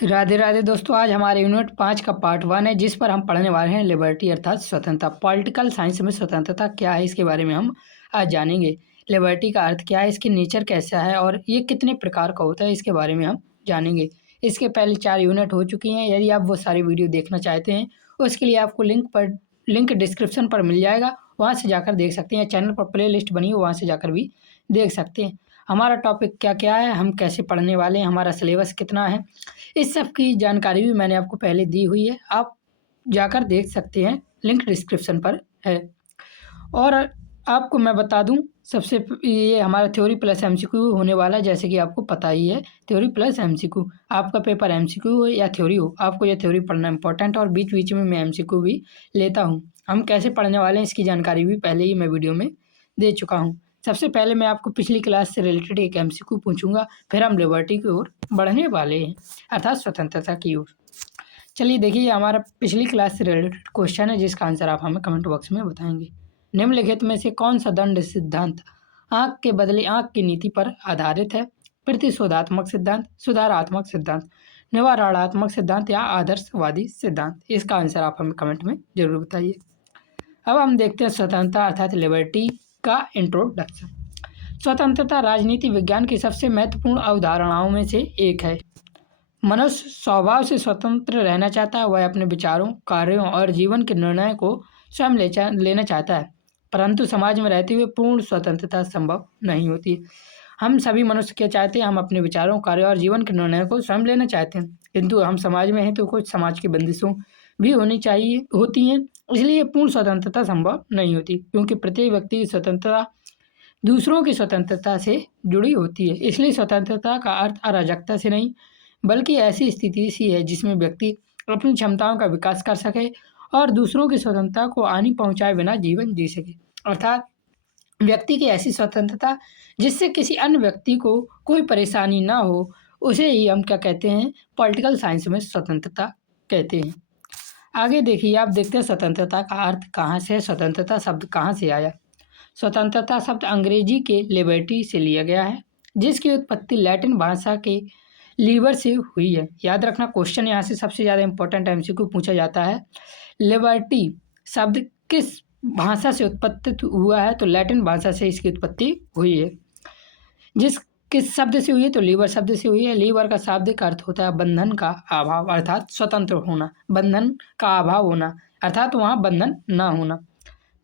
राधे राधे दोस्तों, आज हमारे यूनिट 5 का पार्ट 1 है जिस पर हम पढ़ने वाले हैं लिबर्टी अर्थात स्वतंत्रता। पॉलिटिकल साइंस में स्वतंत्रता क्या है इसके बारे में हम आज जानेंगे। लिबर्टी का अर्थ क्या है, इसकी नेचर कैसा है और ये कितने प्रकार का होता है इसके बारे में हम जानेंगे। इसके पहले 4 यूनिट हो चुकी हैं। यदि आप वो सारी वीडियो देखना चाहते हैं उसके लिए आपको लिंक डिस्क्रिप्शन पर मिल जाएगा, वहाँ से जाकर देख सकते हैं। चैनल पर प्ले लिस्ट बनी है, वहाँ से जाकर भी देख सकते हैं। हमारा टॉपिक क्या क्या है, हम कैसे पढ़ने वाले हैं, हमारा सिलेबस कितना है, इस सब की जानकारी भी मैंने आपको पहले दी हुई है, आप जाकर देख सकते हैं, लिंक डिस्क्रिप्शन पर है। और आपको मैं बता दूं, ये हमारा थ्योरी प्लस एमसीक्यू होने वाला है। जैसे कि आपको पता ही है, थ्योरी प्लस एमसीक्यू। आपका पेपर एमसीक्यू हो या थ्योरी हो, आपको ये थ्योरी पढ़ना इंपॉर्टेंट है और बीच बीच में मैं एमसीक्यू भी लेता हूँ। हम कैसे पढ़ने वाले हैं इसकी जानकारी भी पहले ही मैं वीडियो में दे चुका हूँ। सबसे पहले मैं आपको पिछली क्लास से रिलेटेड एक एमसीक्यू पूछूंगा, फिर हम लिबर्टी की ओर बढ़ने वाले हैं अर्थात स्वतंत्रता की ओर। चलिए देखिए, हमारा पिछली क्लास से रिलेटेड क्वेश्चन है जिसका आंसर आप हमें कमेंट बॉक्स में बताएंगे। निम्नलिखित में से कौन सा दंड सिद्धांत आंख के बदले आंख की नीति पर आधारित है? प्रतिशोधात्मक सिद्धांत, सुधारात्मक सिद्धांत, निवारणात्मक सिद्धांत या आदर्शवादी सिद्धांत? इसका आंसर आप हमें कमेंट में जरूर बताइए। अब हम देखते हैं स्वतंत्रता अर्थात लिबर्टी का इंट्रोडक्शन। स्वतंत्रता राजनीति विज्ञान की सबसे महत्वपूर्ण अवधारणाओं में से एक है। मनुष्य स्वभाव से स्वतंत्र रहना चाहता है। वह अपने विचारों, कार्यों और जीवन के निर्णय को स्वयं लेना चाहता है, परंतु समाज में रहते हुए पूर्ण स्वतंत्रता संभव नहीं होती है। हम सभी मनुष्य क्या चाहते हैं? हम अपने विचारों, कार्यों और जीवन के निर्णय को स्वयं लेना चाहते हैं, किंतु हम समाज में हैं तो कुछ समाज की बंदिशों भी होती हैं, इसलिए पूर्ण स्वतंत्रता संभव नहीं होती, क्योंकि प्रत्येक व्यक्ति की स्वतंत्रता दूसरों की स्वतंत्रता से जुड़ी होती है। इसलिए स्वतंत्रता का अर्थ अराजकता से नहीं, बल्कि ऐसी स्थिति सी है जिसमें व्यक्ति अपनी क्षमताओं का विकास कर सके और दूसरों की स्वतंत्रता को हानि पहुंचाए बिना जीवन जी सके। अर्थात व्यक्ति की ऐसी स्वतंत्रता जिससे किसी अन्य व्यक्ति को कोई परेशानी ना हो, उसे ही हम क्या कहते हैं? पॉलिटिकल साइंस में स्वतंत्रता कहते हैं। आगे देखिए, आप देखते हैं स्वतंत्रता का अर्थ कहाँ से, स्वतंत्रता शब्द कहाँ से आया। स्वतंत्रता शब्द अंग्रेजी के लिबर्टी से लिया गया है, जिसकी उत्पत्ति लैटिन भाषा के लीवर से हुई है। याद रखना, क्वेश्चन यहाँ से सबसे ज़्यादा इंपॉर्टेंट एमसीक्यू पूछा जाता है। लिबर्टी शब्द किस भाषा से उत्पत्ति हुआ है? तो लैटिन भाषा से इसकी उत्पत्ति हुई है। किस शब्द से हुई है? तो लीवर शब्द से हुई है। लीवर का शाब्दिक अर्थ होता है बंधन का अभाव अर्थात स्वतंत्र होना, बंधन का अभाव होना अर्थात वहाँ बंधन न होना।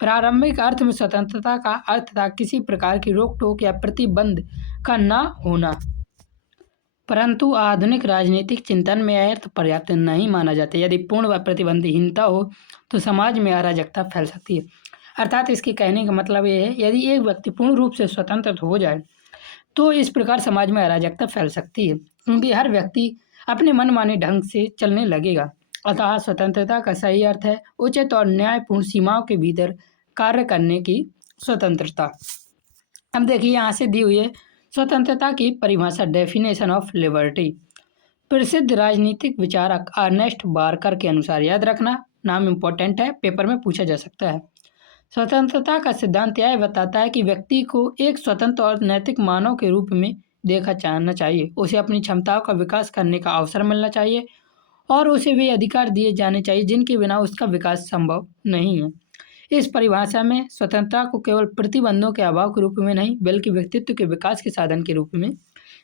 प्रारंभिक अर्थ में स्वतंत्रता का अर्थ था किसी प्रकार की रोक टोक या प्रतिबंध का न होना, परंतु आधुनिक राजनीतिक चिंतन में यह अर्थ पर्याप्त नहीं माना जाता। यदि पूर्ण व प्रतिबंधहीनता हो तो समाज में अराजकता फैल सकती है। अर्थात इसके कहने का मतलब ये है, यदि एक व्यक्ति पूर्ण रूप से स्वतंत्र हो जाए तो इस प्रकार समाज में अराजकता फैल सकती है, क्योंकि हर व्यक्ति अपने मनमाने ढंग से चलने लगेगा। अतः स्वतंत्रता का सही अर्थ है उचित और न्यायपूर्ण सीमाओं के भीतर कार्य करने की स्वतंत्रता। अब देखिए, यहाँ से दी हुई है स्वतंत्रता की परिभाषा, डेफिनेशन ऑफ लिबर्टी। प्रसिद्ध राजनीतिक विचारक अर्नेस्ट बार्कर के अनुसार, याद रखना नाम इंपॉर्टेंट है, पेपर में पूछा जा सकता है। स्वतंत्रता का सिद्धांत यह बताता है कि व्यक्ति को एक स्वतंत्र और नैतिक मानव के रूप में देखा जाना चाहिए। उसे अपनी क्षमताओं का विकास करने का अवसर मिलना चाहिए और उसे वे अधिकार दिए जाने चाहिए जिनके बिना उसका विकास संभव नहीं है। इस परिभाषा में स्वतंत्रता को केवल प्रतिबंधों के अभाव के रूप में नहीं, बल्कि व्यक्तित्व के विकास के साधन के रूप में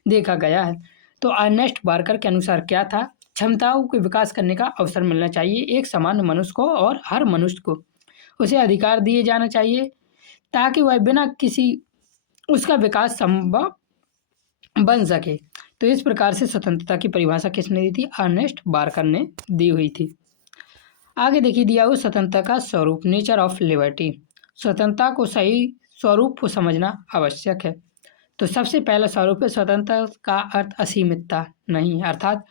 देखा गया है। तो अर्नेस्ट बार्कर के अनुसार क्या था? क्षमताओं के विकास करने का अवसर मिलना चाहिए एक सामान्य मनुष्य को, और हर मनुष्य को उसे अधिकार दिए जाना चाहिए ताकि वह बिना किसी उसका विकास संभव बन सके। तो इस प्रकार से स्वतंत्रता की परिभाषा किसने दी थी? अर्नेस्ट बार्कर ने दी हुई थी। आगे देखिए, दिया हुआ स्वतंत्रता का स्वरूप, नेचर ऑफ लिबर्टी। स्वतंत्रता को सही स्वरूप को समझना आवश्यक है। तो सबसे पहला स्वरूप है स्वतंत्रता का अर्थ असीमितता नहीं, अर्थात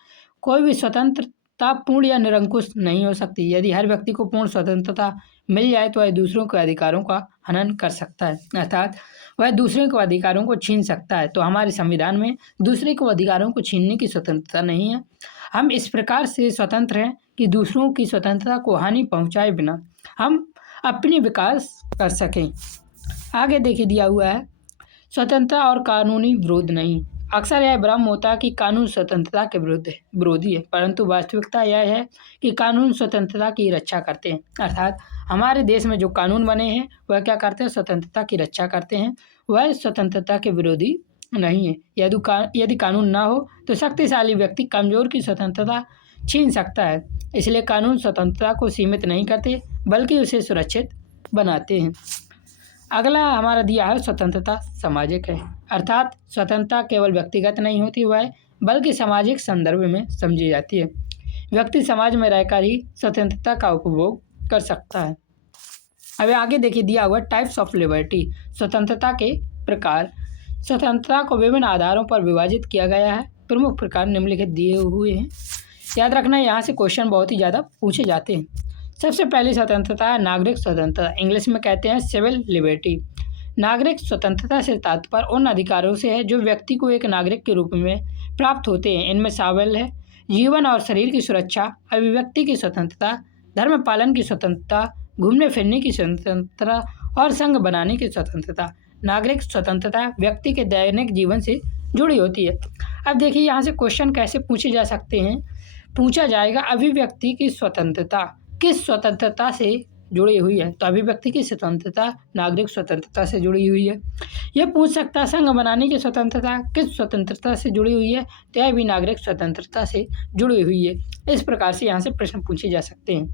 कोई भी स्वतंत्रता पूर्ण या निरंकुश नहीं हो सकती। यदि हर व्यक्ति को पूर्ण स्वतंत्रता मिल जाए तो वह दूसरों के अधिकारों का हनन कर सकता है, अर्थात वह दूसरे के अधिकारों को छीन सकता है। तो हमारे संविधान में दूसरे को अधिकारों को छीनने की स्वतंत्रता नहीं है। हम इस प्रकार से स्वतंत्र हैं कि दूसरों की स्वतंत्रता को हानि पहुंचाए बिना हम अपने विकास कर सकें। आगे देखिए, दिया हुआ है स्वतंत्रता और कानूनी विरोध नहीं, अक्सर यह भ्रम होता है कि कानून स्वतंत्रता के विरोधी है, परंतु वास्तविकता यह है कि कानून स्वतंत्रता की रक्षा करते हैं। अर्थात हमारे देश में जो कानून बने हैं वह क्या करते हैं, स्वतंत्रता की रक्षा करते हैं, वह स्वतंत्रता के विरोधी नहीं है। यदि कानून ना हो तो शक्तिशाली व्यक्ति कमजोर की स्वतंत्रता छीन सकता है। इसलिए कानून स्वतंत्रता को सीमित नहीं करते बल्कि उसे सुरक्षित बनाते हैं। अगला हमारा दिया है स्वतंत्रता सामाजिक है, अर्थात स्वतंत्रता केवल व्यक्तिगत नहीं होती वह बल्कि सामाजिक संदर्भ में समझी जाती है। व्यक्ति समाज में रहकर ही स्वतंत्रता का उपभोग कर सकता है। अब आगे देखिए दिया हुआ टाइप्स ऑफ लिबर्टी, स्वतंत्रता के प्रकार। स्वतंत्रता को विभिन्न आधारों पर विभाजित किया गया है। प्रमुख प्रकार निम्नलिखित दिए हुए हैं। याद रखना यहाँ से क्वेश्चन बहुत ही ज़्यादा पूछे जाते हैं। सबसे पहली स्वतंत्रता है नागरिक स्वतंत्रता, इंग्लिश में कहते हैं सिविल लिबर्टी। नागरिक स्वतंत्रता से तात्पर्य उन अधिकारों से है जो व्यक्ति को एक नागरिक के रूप में प्राप्त होते हैं। इनमें शामिल है जीवन और शरीर की सुरक्षा, अभिव्यक्ति की स्वतंत्रता, धर्म पालन की स्वतंत्रता, घूमने फिरने की स्वतंत्रता और संघ बनाने की स्वतंत्रता। नागरिक स्वतंत्रता व्यक्ति के दैनिक जीवन से जुड़ी होती है। अब देखिए यहाँ से क्वेश्चन कैसे पूछे जा सकते हैं। पूछा जाएगा अभिव्यक्ति की स्वतंत्रता किस स्वतंत्रता से जुड़ी हुई है, तो अभिव्यक्ति की स्वतंत्रता नागरिक स्वतंत्रता से जुड़ी हुई है। यह पूछ सकता है संघ बनाने की स्वतंत्रता किस स्वतंत्रता से जुड़ी हुई है, तो यह भी नागरिक स्वतंत्रता से जुड़ी हुई है। इस प्रकार से यहाँ से प्रश्न पूछे जा सकते हैं,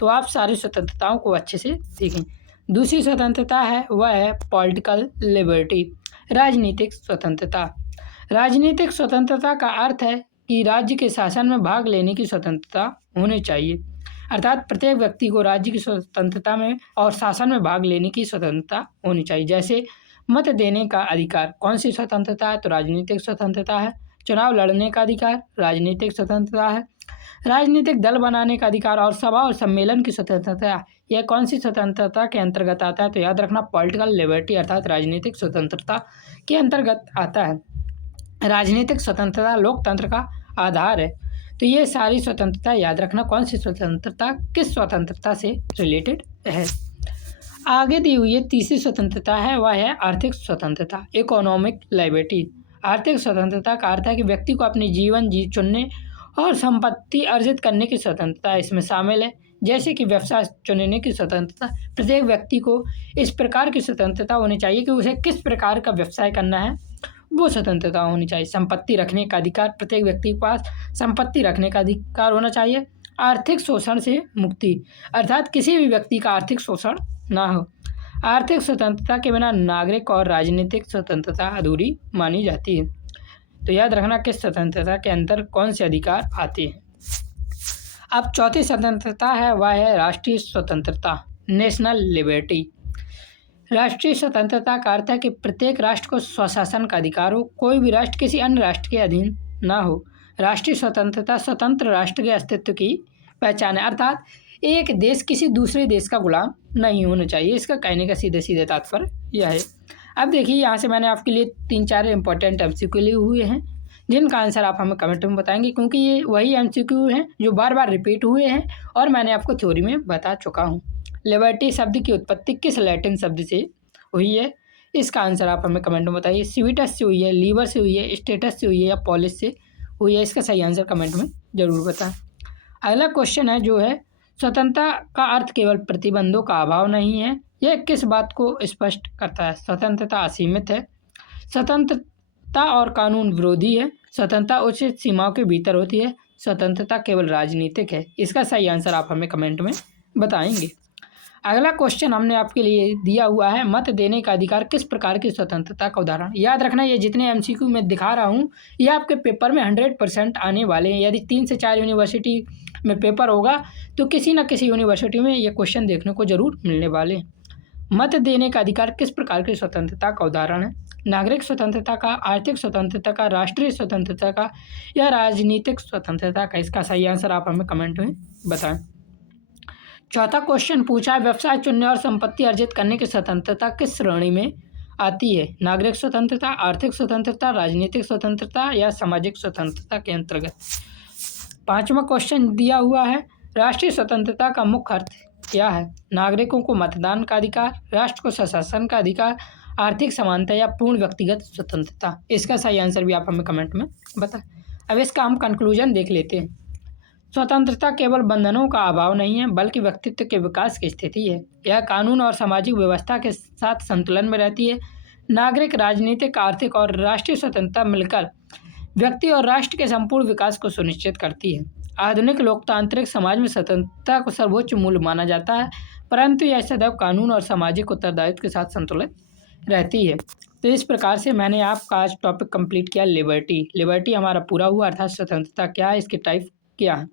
तो आप सारी स्वतंत्रताओं को अच्छे से सीखें। दूसरी स्वतंत्रता है वह है पॉलिटिकल लिबर्टी, राजनीतिक स्वतंत्रता। राजनीतिक स्वतंत्रता का अर्थ है कि राज्य के शासन में भाग लेने की स्वतंत्रता होनी चाहिए, अर्थात प्रत्येक व्यक्ति को राज्य की स्वतंत्रता में और शासन में भाग लेने की स्वतंत्रता होनी चाहिए। जैसे मत देने का अधिकार, कौन सी स्वतंत्रता है, तो राजनीतिक स्वतंत्रता है। चुनाव लड़ने का अधिकार, राजनीतिक स्वतंत्रता है। राजनीतिक दल बनाने का अधिकार और सभा और सम्मेलन की स्वतंत्रता, यह कौन सी स्वतंत्रता के अंतर्गत आता है, तो याद रखना पॉलिटिकल लिबर्टी अर्थात राजनीतिक स्वतंत्रता के अंतर्गत आता है। राजनीतिक स्वतंत्रता लोकतंत्र का आधार है। तो ये सारी स्वतंत्रता याद रखना कौन सी स्वतंत्रता किस स्वतंत्रता से रिलेटेड है। आगे दी हुई तीसरी स्वतंत्रता है वह है आर्थिक स्वतंत्रता, इकोनॉमिक लिबर्टी। आर्थिक स्वतंत्रता का अर्थ है कि व्यक्ति को अपनी जीवन चुनने और संपत्ति अर्जित करने की स्वतंत्रता इसमें शामिल है। जैसे कि व्यवसाय चुनने की स्वतंत्रता, प्रत्येक व्यक्ति को इस प्रकार की स्वतंत्रता होनी चाहिए कि उसे किस प्रकार का व्यवसाय करना है वो स्वतंत्रता होनी चाहिए। संपत्ति रखने का अधिकार, प्रत्येक व्यक्ति के पास संपत्ति रखने का अधिकार होना चाहिए। आर्थिक शोषण से मुक्ति, अर्थात किसी भी व्यक्ति का आर्थिक शोषण ना हो। आर्थिक स्वतंत्रता के बिना नागरिक और राजनीतिक स्वतंत्रता अधूरी मानी जाती है। तो याद रखना किस स्वतंत्रता के अंदर कौन से अधिकार आते हैं। अब चौथी स्वतंत्रता है वह है राष्ट्रीय स्वतंत्रता, नेशनल लिबर्टी। राष्ट्रीय स्वतंत्रता का अर्थ है कि प्रत्येक राष्ट्र को स्वशासन का अधिकार हो, कोई भी राष्ट्र किसी अन्य राष्ट्र के अधीन ना हो। राष्ट्रीय स्वतंत्रता स्वतंत्र राष्ट्र के अस्तित्व की पहचान है, अर्थात एक देश किसी दूसरे देश का गुलाम नहीं होना चाहिए। इसका कहने का सीधे सीधे तात्पर्य यह है। अब देखिए यहाँ से मैंने आपके लिए 3-4 इंपॉर्टेंट MCQ लिए हुए हैं जिनका आंसर आप हमें कमेंट में बताएंगे, क्योंकि ये वही MCQ हैं जो बार बार रिपीट हुए हैं और मैंने आपको थ्योरी में बता चुका हूँ। लिबर्टी शब्द की उत्पत्ति किस लैटिन शब्द से हुई है, इसका आंसर आप हमें कमेंट में बताइए। सिविटस से हुई है, लीवर से हुई है, स्टेटस से हुई है या पॉलिस से हुई है, इसका सही आंसर कमेंट में ज़रूर बताएं। अगला क्वेश्चन है जो है स्वतंत्रता का अर्थ केवल प्रतिबंधों का अभाव नहीं है, यह किस बात को स्पष्ट करता है। स्वतंत्रता असीमित है, स्वतंत्रता और कानून विरोधी है, स्वतंत्रता उचित सीमाओं के भीतर होती है, स्वतंत्रता केवल राजनीतिक है। इसका सही आंसर आप हमें कमेंट में बताएंगे। अगला क्वेश्चन हमने आपके लिए दिया हुआ है मत देने का अधिकार किस प्रकार की स्वतंत्रता का उदाहरण। याद रखना ये जितने MCQ मैं दिखा रहा हूँ ये आपके पेपर में 100% आने वाले हैं। यदि 3 से 4 यूनिवर्सिटी में पेपर होगा तो किसी न किसी यूनिवर्सिटी में ये क्वेश्चन देखने को जरूर मिलने वाले हैं। मत देने का अधिकार किस प्रकार की स्वतंत्रता का उदाहरण है। नागरिक स्वतंत्रता का, आर्थिक स्वतंत्रता का, राष्ट्रीय स्वतंत्रता का या राजनीतिक स्वतंत्रता का। इसका सही आंसर आप हमें कमेंट में बताएं। चौथा क्वेश्चन पूछा व्यवसाय चुनने और संपत्ति अर्जित करने की स्वतंत्रता किस श्रेणी में आती है। नागरिक स्वतंत्रता, आर्थिक स्वतंत्रता, राजनीतिक स्वतंत्रता या सामाजिक स्वतंत्रता के अंतर्गत। पांचवा क्वेश्चन दिया हुआ है राष्ट्रीय स्वतंत्रता का मुख्य अर्थ क्या है। नागरिकों को मतदान का अधिकार, राष्ट्र को स्वशासन का अधिकार, आर्थिक समानता या पूर्ण व्यक्तिगत स्वतंत्रता? इसका सही आंसर भी आप हमें कमेंट में बताएं। अब इसका हम कंक्लूजन देख लेते हैं। स्वतंत्रता केवल बंधनों का अभाव नहीं है, बल्कि व्यक्तित्व के विकास की स्थिति है। यह कानून और सामाजिक व्यवस्था के साथ संतुलन में रहती है। नागरिक, राजनीतिक, आर्थिक और राष्ट्रीय स्वतंत्रता मिलकर व्यक्ति और राष्ट्र के संपूर्ण विकास को सुनिश्चित करती है। आधुनिक लोकतांत्रिक समाज में स्वतंत्रता को सर्वोच्च मूल्य माना जाता है, परंतु यह सदैव कानून और सामाजिक उत्तरदायित्व के साथ संतुलित रहती है। तो इस प्रकार से मैंने आपका आज टॉपिक कंप्लीट किया, लिबर्टी हमारा पूरा हुआ, अर्थात स्वतंत्रता क्या है, इसके टाइप क्या है।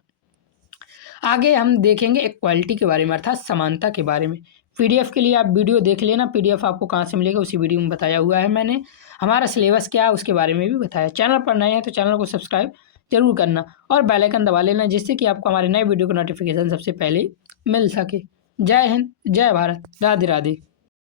आगे हम देखेंगे इक्वालिटी के बारे में, अर्थात समानता के बारे में। पीडीएफ के लिए आप वीडियो देख लेना, पीडीएफ आपको कहाँ से मिलेगा उसी वीडियो में बताया हुआ है मैंने। हमारा सिलेबस क्या है उसके बारे में भी बताया। चैनल पर नए हैं तो चैनल को सब्सक्राइब जरूर करना और बेल आइकन दबा लेना, जिससे कि आपको हमारे नए वीडियो का नोटिफिकेशन सबसे पहले मिल सके। जय हिंद, जय भारत, राधे राधे।